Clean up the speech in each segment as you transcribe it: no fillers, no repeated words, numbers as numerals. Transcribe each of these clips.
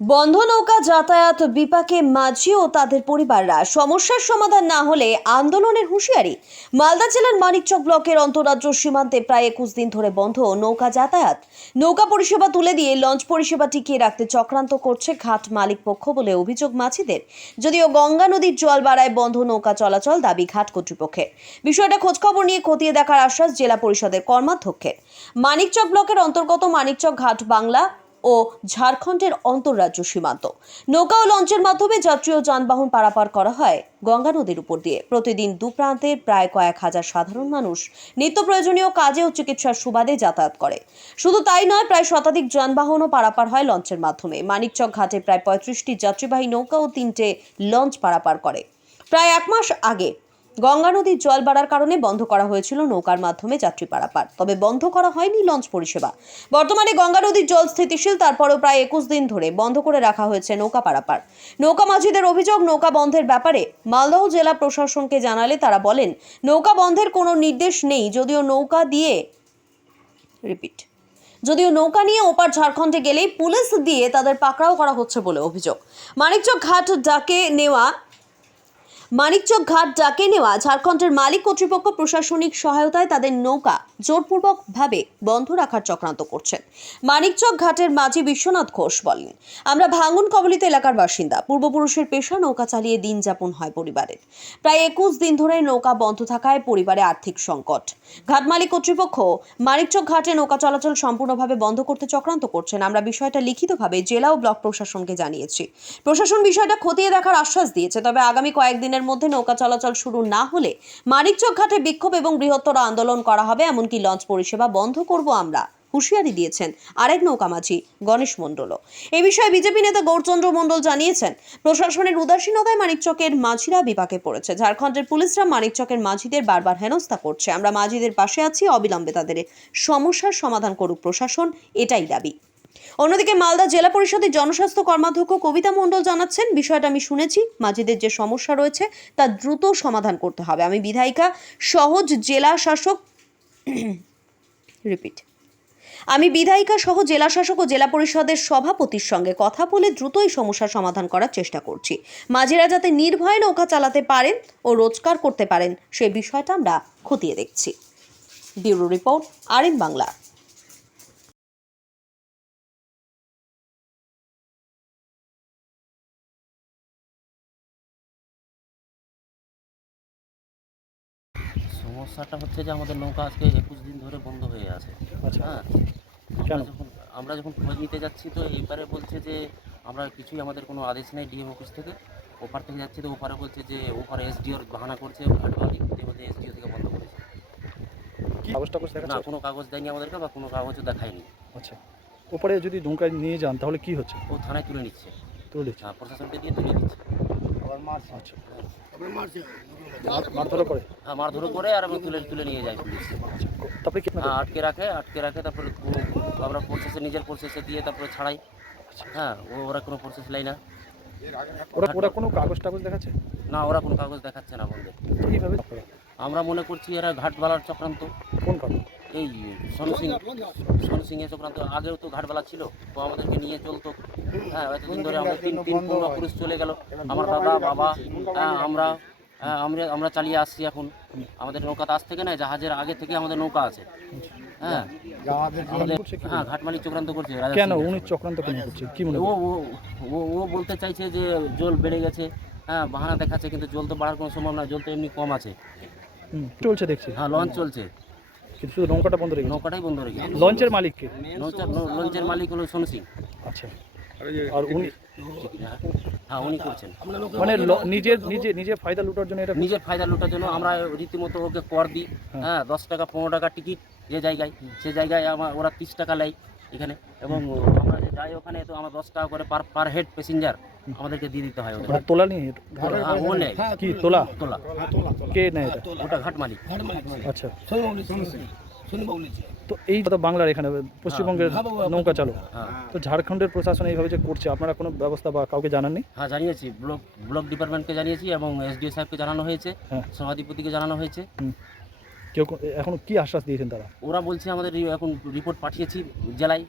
বন্ধ নৌকা যাতায়াত বিপাকে মাঝি ও তাদের পরিবাররা সমস্যার সমাধান না হলে আন্দোলনের হুঁশিয়ারি। মালদা জেলার মানিকচক ব্লকের অন্তরাজ্য সীমান্তে প্রায় 21 দিন ধরে বন্ধ নৌকা যাতায়াত। নৌকা পরিষেবা তুলে দিয়ে লঞ্চ পরিষেবা টিকিয়ে রাখতে চক্রান্ত করছে ঘাট মালিক পক্ষ বলে অভিযোগ মাঝিদের। যদিও গঙ্গা নদীর জল বাড়ায় বন্ধ নৌকা চলাচল দাবি ঘাট কর্তৃপক্ষের। বিষয়টা খোঁজখবর নিয়ে খতিয়ে দেখার আশ্বাস জেলা পরিষদের কর্মাধ্যক্ষের। মানিকচক ব্লকের অন্তর্গত মানিকচক ঘাট বাংলা ও ঝাড়খণ্ডের অন্তর্রাজ্য সীমান্ত। নৌকা ও লঞ্চের মাধ্যমে যাত্রী ও যানবাহন পারাপার করা হয় গঙ্গা নদীর উপর দিয়ে। প্রতিদিন দুপ্রান্তের প্রায় কয়েক হাজার সাধারণ মানুষ নিত্য প্রয়োজনীয় কাজে ও চিকিৎসার সুবাদে যাতায়াত করে। শুধু তাই নয়, প্রায় শতাধিক যানবাহনও পারাপার হয় লঞ্চের মাধ্যমে। মানিকচক ঘাটে প্রায় 35টি যাত্রীবাহী নৌকা ও 3টে লঞ্চ পারাপার করে। প্রায় 1 মাস আগে গঙ্গা নদীর জল বাড়ার কারণে বন্ধ করা হয়েছিল নৌকার মাধ্যমে যাত্রী পারাপার, তবে বন্ধ করা হয়নি লঞ্চ পরিষেবা। বর্তমানে গঙ্গা নদীর জল স্থিতিশীল, তারপরেও প্রায় 21 দিন ধরে বন্ধ করে রাখা হয়েছে নৌকা পারাপার। নৌকা মাঝিদের অভিযোগ, নৌকা বন্ধের ব্যাপারে মালদহ জেলা প্রশাসনকে জানালে তারা বলেন নৌকা বন্ধের কোনো নির্দেশ নেই। যদিও নৌকা নিয়ে ওপার ঝাড়খণ্ডে গেলেই পুলিশ দিয়ে তাদের পাকড়াও করা হচ্ছে বলে অভিযোগ। মানিকচক ঘাট ডাকে নেওয়া ঝাড়খণ্ডের মালিক কর্তৃপক্ষ প্রশাসনিক সহায়তায় তাদের নৌকা জোরপূর্বকভাবে বন্ধ রাখার চক্রান্ত করছেন। মানিকচক ঘাটের মাঝি বিশ্বনাথ ঘোষ বলেন, আমরা ভাঙন কবলিত এলাকার বাসিন্দা। পূর্বপুরুষের পেশা নৌকা চালিয়ে দিন যাপন হয় পরিবারের। প্রায় 21 দিন ধরে নৌকা বন্ধ থাকায় পরিবারে আর্থিক সংকট। ঘাট মালিক কর্তৃপক্ষ মানিকচক ঘাটে নৌকা চলাচল সম্পূর্ণভাবে বন্ধ করতে চক্রান্ত করছেন। আমরা বিষয়টা লিখিতভাবে জেলা ও ব্লক প্রশাসনকে জানিয়েছি। প্রশাসন বিষয়টা খতিয়ে দেখার আশ্বাস দিয়েছে, তবে আগামী কয়েকদিনের মধ্যে নৌকা চলাচল শুরু না হলে মানিকচক ঘাটে বিক্ষোভ এবং বৃহত্তর আন্দোলন করা হবে, এমনকি লঞ্চ পরিষেবা বন্ধ করব আমরা, হুঁশিয়ারি দিয়েছেন আরেক নৌকা মাঝি গণেশ মণ্ডল। এই বিষয়ে বিজেপি নেতা গৌরচন্দ্র মণ্ডল জানিয়েছেন, প্রশাসনের উদাসীনতায় মানিকচকের মাঝিরা বিপাকে পড়েছে। ঝাড়খণ্ডের পুলিশরা মানিকচকের মাঝিদের বারবার হেনস্থা করছে। আমরা মাঝিদের পাশে আছি, অবিলম্বে তাদের সমস্যার সমাধান করুক প্রশাসন, এটাই দাবি। অন্যদিকে মালদা জেলা পরিষদের জনস্বাস্থ্য কর্মাধ্যক্ষ কবিতা মণ্ডল জানাচ্ছেন, বিষয়টা আমি শুনেছি, মাঝিদের যে সমস্যা রয়েছে তা দ্রুত সমাধান করতে হবে। আমি বিধায়িকা সহ জেলা শাসক ও জেলা পরিষদের সভাপতির সঙ্গে কথা বলে দ্রুত এই সমস্যার সমাধান করার চেষ্টা করছি। মাঝিরা যাতে নির্ভয়ে নৌকা চালাতে পারেন ও রোজগার করতে পারেন সে বিষয়টা আমরা খতিয়ে দেখছি। Bureau report, R Bangla. সমস্যাটা হচ্ছে যে আমাদের নৌকা আজকে 21 দিন ধরে বন্ধ হয়ে আছে। আচ্ছা, হ্যাঁ, কেন? আমরা যখন খোঁজ নিতে যাচ্ছি তো এইবারে বলছে যে আমরা কিছুই, আমাদের কোনো আদেশ নেই ডিএম অফিস থেকে। ওপার থেকে যাচ্ছি তো ওপারে বলছে যে ওপারে এসডিওর বাহানা করছে, ঘাট মালিক বলছে এসডিও থেকে বন্ধ করেছে। কি কাগজ না, দেখাচ্ছে? কোনো কাগজ দেয়নি আমাদেরকে বা কোনো কাগজও দেখায়নি। আচ্ছা, ওপরে যদি নৌকায় নিয়ে যান তাহলে কি হচ্ছে? ও থানায় তুলে নিচ্ছে। তুলে দিচ্ছে। হ্যাঁ, প্রশাসনকে দিয়ে তুলে নিচ্ছে। আচ্ছা, মারধরও করে? হ্যাঁ, মারধরও করে আর আমি তুলে নিয়ে যাই পুলিশ। আচ্ছা, তারপরে কি হ্যাঁ, আটকে রাখে তারপরে আমরা নিজের প্রসেসে দিয়ে তারপরে ছাড়াই। হ্যাঁ, ওরা কোনো প্রসেস নেয় না। ওরা কোনো কাগজ দেখাচ্ছে না, ওরা কোনো কাগজ দেখাচ্ছে না আমাদের। কিভাবে? আমরা মনে করছি এরা ঘাটবালার চক্রান্ত। কোন কাগজ? এই সোনু সিং এর চক্রান্ত। আগেও তো ঘাটবালা ছিল, তো আমাদেরকে নিয়ে চলতো। হ্যাঁ, এতদিন ধরে আমরা তিন পূর্বপুরুষ চলে গেল, আমার দাদা বাবা, আমরা চালিয়ে আসছি। এখন আমাদের নৌকা তো আজ থেকে নয়, জাহাজের আগে থেকে আমাদের নৌকা আছে। হ্যাঁ, হ্যাঁ, ঘাট মালিক চক্রান্ত করছে। কেন উনি চক্রান্ত কেন করছে, কি মনে হয়? ও বলতে চাইছে যে জল বেড়ে গেছে। হ্যাঁ, বাহানা দেখাচ্ছে, কিন্তু জল তো বাড়ার কোনো সম্ভব না, জল তো এমনি কম আছে। চলছে দেখছি। হ্যাঁ, লঞ্চ চলছে, কিন্তু শুধু নৌকাটা বন্ধ রেখেছে। নৌকাটাই বন্ধ রেখেছে। লঞ্চের মালিক কে? লঞ্চের মালিক হলো সোনু সিং। আচ্ছা, আর উনি? হ্যাঁ, উনি করছেন। মানে নিজের ফায়দা লুটার জন্য এটা? নিজের ফায়দা লুটার জন্য আমরা রীতিমতো ওকে কর দিই। হ্যাঁ, 10 টাকা 15 টাকা টিকিট যে জায়গায়, সে জায়গায় ওরা 30 টাকা নেয় এখানে। এবং আমরা যে যাই ওখানে তো আমার 10 টাকা করে পার হেড প্যাসেঞ্জার আমাদেরকে দিয়ে দিতে হয়। ওটা তোলা নেই? হ্যাঁ, ও নেয়। কি তোলা? তোলা। কে নেয় এটা? ওটা ঘাট মালিক। আচ্ছা, তো এই তো বাংলার এখানে পশ্চিমবঙ্গের নৌকা চালক, তো ঝাড়খণ্ডের প্রশাসন এইভাবে যে করছে, আপনারা কোনো ব্যবস্থা বা কাউকে জানাননি? হ্যাঁ, জানিয়েছি, ব্লক ডিপার্টমেন্টকে জানিয়েছি এবং এসডিও সাহেবকে জানানো হয়েছে, সভাধিপতিকে জানানো হয়েছে। কেউ এখন কি আশ্বাস দিয়েছেন তারা? ওরা বলছে আমাদের এখন রিপোর্ট পাঠিয়েছি জেলায়,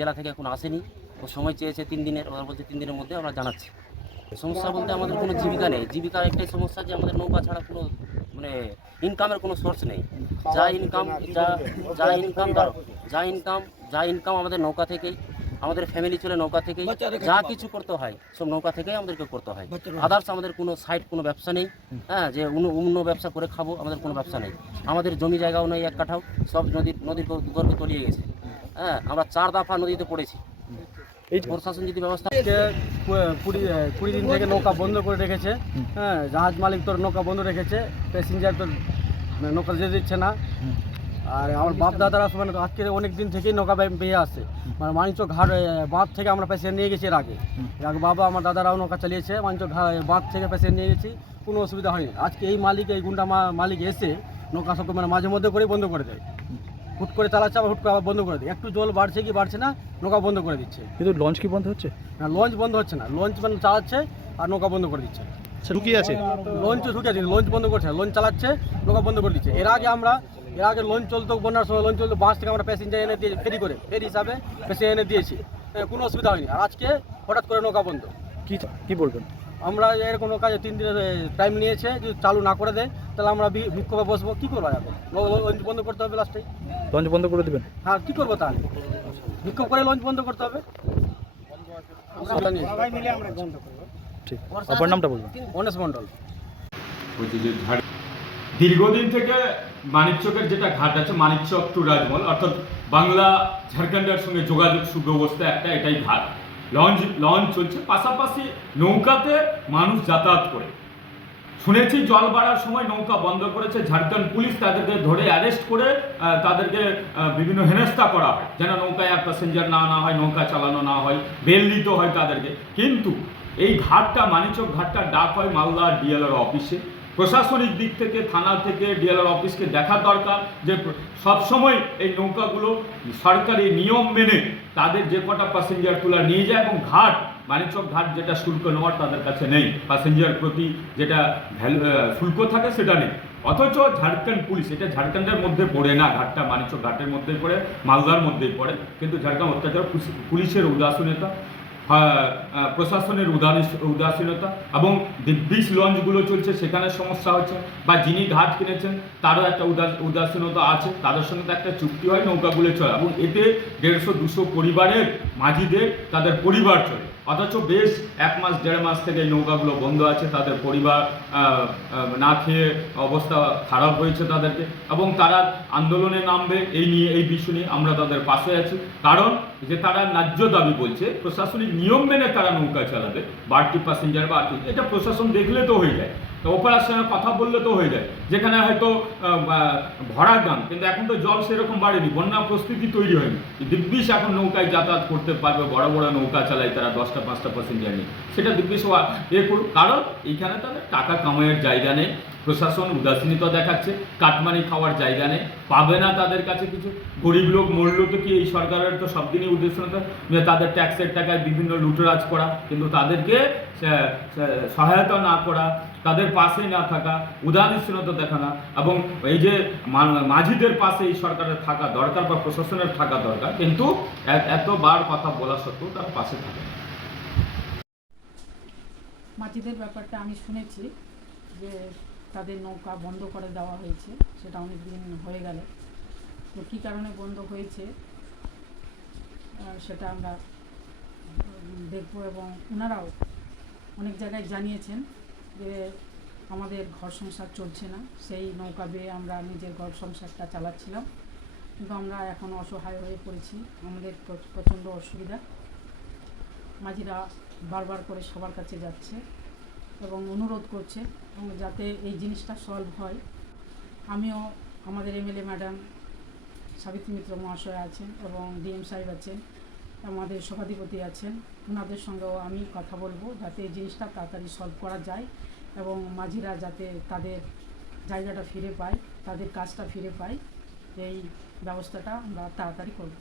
জেলা থেকে এখন আসেনি। ও সময় চেয়েছে 3 দিনের, ওরা বলছে 3 দিনের মধ্যে আমরা জানাচ্ছি। সমস্যা বলতে আমাদের কোনো জীবিকা নেই, জীবিকার একটাই সমস্যা যে আমাদের নৌকা ছাড়া কোনো মানে ইনকামের কোনো সোর্স নেই। যা ইনকাম যা ইনকাম আমাদের নৌকা থেকেই, আমাদের ফ্যামিলি চলে নৌকা থেকেই, যা কিছু করতে হয় সব নৌকা থেকেই আমাদেরকে করতে হয়। আদার্স আমাদের কোনো সাইড কোনো ব্যবসা নেই, হ্যাঁ, যে অন্য ব্যবসা করে খাবো, আমাদের কোনো ব্যবসা নেই। আমাদের জমি জায়গাও নেই এক কাঠাও, সব নদীর গর্ভে তলিয়ে গেছে। হ্যাঁ, আমরা 4 দফা নদীতে পড়েছি। এই যে প্রশাসন যদি ব্যবস্থা আজকে 20 দিন থেকে নৌকা বন্ধ করে রেখেছে। হ্যাঁ, জাহাজ মালিক তোর নৌকা বন্ধ রেখেছে, প্যাসেঞ্জার তোর নৌকা যেতে দিচ্ছে না। আর আমার বাপ দাদারা মানে আজকে অনেক দিন থেকেই নৌকা পেয়ে আসছে, মানে মানিকচক ঘাট বাঁধ থেকে আমরা প্যাসেঞ্জার নিয়ে গেছি এর আগে বাবা আমার দাদারাও নৌকা চালিয়েছে, মানিকচক বাঁধ থেকে প্যাসেঞ্জার নিয়ে গেছি, কোনো অসুবিধা হয়নি। আজকে এই মালিক, এই গুন্ডা মালিক এসে নৌকা সবকে মানে মাঝে মধ্যে করে বন্ধ করে দেয়, হুট করে চালাচ্ছে আবার হুট করে আবার বন্ধ করে দেয়। একটু জল বাড়ছে কি বাড়ছে না, নৌকা বন্ধ করে দিচ্ছে। কিন্তু লঞ্চ কি বন্ধ হচ্ছে? না, লঞ্চ বন্ধ হচ্ছে না, লঞ্চ মানে চালাচ্ছে আর নৌকা বন্ধ করে দিচ্ছে। লুকিয়ে আছে লঞ্চও ঢুকে আছে, লঞ্চ বন্ধ করছে না, লঞ্চ চালাচ্ছে, নৌকা বন্ধ করে দিচ্ছে। এর আগে লঞ্চ চলতো, বন্যার সময় লঞ্চ চলতো, বাস থেকে আমরা প্যাসেঞ্জার এনে দিয়ে ফেরি হিসাবে প্যাসেঞ্জার এনে দিয়েছি, কোনো অসুবিধা হয়নি। আর আজকে হঠাৎ করে নৌকা বন্ধ। কি বলবেন? আমরা এরকম কাজে 3 দিনের টাইম নিয়েছে, যদি চালু না করে দেয় তাহলে আমরা বিক্ষোভে বসবো। কী করবো এখন? লঞ্চ বন্ধ করতে হবে লাস্টে। লঞ্চ বন্ধ করে দেবেন? হ্যাঁ, কী করবো তাহলে? বিক্ষোভ করে লঞ্চ বন্ধ করতে হবে। ঠিক, আপনার নামটা বলবেন? অনেশ মণ্ডল। বলছি যে দীর্ঘদিন থেকে মানিকচকের যেটা ঘাট আছে, মানিকচক টু রাজমহল, অর্থাৎ বাংলা ঝাড়খণ্ডের সঙ্গে যোগাযোগ সুব্যবস্থা এটাই ঘাট। লঞ্চ চলছে, পাশাপাশি নৌকাতে মানুষ যাতায়াত করে। শুনেছি জল বাড়ার সময় নৌকা বন্ধ করেছে ঝাড়খণ্ড পুলিশ, তাদেরকে ধরে অ্যারেস্ট করে তাদেরকে বিভিন্ন হেনস্থা করা হয়, যেন নৌকায় আর প্যাসেঞ্জার না হয়, নৌকা চালানো না হয়, বেল দিতে হয় তাদেরকে। কিন্তু এই ঘাটটা, মানিকচক ঘাটটা ডাক হয় মালদা ডিএলআর অফিসে। প্রশাসনিক দিক থেকে, থানা থেকে ডিএলআর অফিসকে দেখা দরকার যে সবসময় এই নৌকাগুলো সরকারি নিয়ম মেনে তাদের যে কটা প্যাসেঞ্জার তোলা নিয়ে যায়, এবং মানিকচক ঘাট যেটা শুল্ক নেওয়ার তাদের কাছে নেই, প্যাসেঞ্জার প্রতি যেটা শুল্ক থাকে সেটা নেই। অথচ ঝাড়খণ্ড পুলিশ, এটা ঝাড়খণ্ডের মধ্যে পড়ে না, ঘাটটা মানিকচক ঘাটের মধ্যে পড়ে, মালদার মধ্যেই পড়ে, কিন্তু ঝাড়খণ্ড অত্যাচার পুলিশের উদাসীনতা, প্রশাসনের উদাসীনতা, এবং ব্রিজ লঞ্চগুলো চলছে সেখানে সমস্যা হচ্ছে, বা যিনি ঘাট কিনেছেন তারও একটা উদাসীনতা আছে, তাদের সঙ্গে তো একটা চুক্তি হয় নৌকাগুলো চলে, এবং এতে 150-200 পরিবারের মাঝিদের তাদের পরিবার চলে। অথচ বেশ 1 মাস 1.5 মাস থেকে এই নৌকাগুলো বন্ধ আছে, তাদের পরিবার না খেয়ে অবস্থা খারাপ হয়েছে তাদেরকে, এবং তারা আন্দোলনে নামবে এই বিষয় নিয়ে। আমরা তাদের পাশে আছি, কারণ যে তারা ন্যায্য দাবি বলছে, প্রশাসনিক নিয়ম মেনে তারা নৌকা চালাবে, বাড়তি প্যাসেঞ্জার বা এটা প্রশাসন দেখলে তো হয়ে যায়, তো অপারেশনের কথা বললে তো হয়ে যায়। যেখানে হয়তো ভরা গান, কিন্তু এখন তো জল সেরকম বাড়েনি, বন্যা প্রস্তুতি তৈরি হয়নি, দিব্যিশ এখন নৌকায় যাতায়াত করতে পারবে, বড় বড় নৌকা চালায় তারা, 10টা-5টা প্যাসেঞ্জার নিয়ে, সেটা দিব্যিশ করুক। কারণ এইখানে তাদের টাকা কামাইয়ের জায়গা নেই, প্রশাসন উদাসীনতা দেখাচ্ছে, কাটমানি খাওয়ার জায়গা নেই, পাবে না তাদের কাছে কিছু। গরিব লোক মরল তো কি, এই সরকারের তো সব দিনই উদ্দেশ্যতা তাদের ট্যাক্সের টাকায় বিভিন্ন লুটরাজ করা, কিন্তু তাদেরকে সহায়তা না করা, তাদের পাশে না থাকা, উদাসীনতা দেখানো, এবং এই যে মাঝিদের পাশে এই সরকারের থাকা দরকার বা প্রশাসনের থাকা দরকার, কিন্তু এতবার কথা বলা সত্ত্বেও তার পাশে থাকে না। মাঝিদের ব্যাপারটা আমি শুনেছি যে তাদের নৌকা বন্ধ করে দেওয়া হয়েছে, সেটা অনেক দিন হয়ে গেল। তো কী কারণে বন্ধ হয়েছে সেটা আমরা দেখব, এবং ওনারাও অনেক জায়গায় জানিয়েছেন যে আমাদের ঘর সংসার চলছে না, সেই নৌকা বেয়ে আমরা নিজের ঘর সংসারটা চালাচ্ছিলাম, কিন্তু আমরা এখন অসহায় হয়ে পড়েছি, আমাদের প্রচণ্ড অসুবিধা। মাঝিরা বারবার করে সবার কাছে যাচ্ছে এবং অনুরোধ করছে, এবং যাতে এই জিনিসটা সলভ হয়। আমিও, আমাদের এমএলএ ম্যাডাম সাবিত্রী মিত্র মহাশয় আছেন, এবং ডিএম সাহেব আছেন, আমাদের সভাধিপতি আছেন, ওনাদের সঙ্গেও আমি কথা বলবো যাতে এই জিনিসটা তাড়াতাড়ি সলভ করা যায়, এবং মাঝিরা যাতে তাদের জায়গাটা ফিরে পায়, তাদের কাজটা ফিরে পায়, এই ব্যবস্থাটা আমরা তাড়াতাড়ি করব।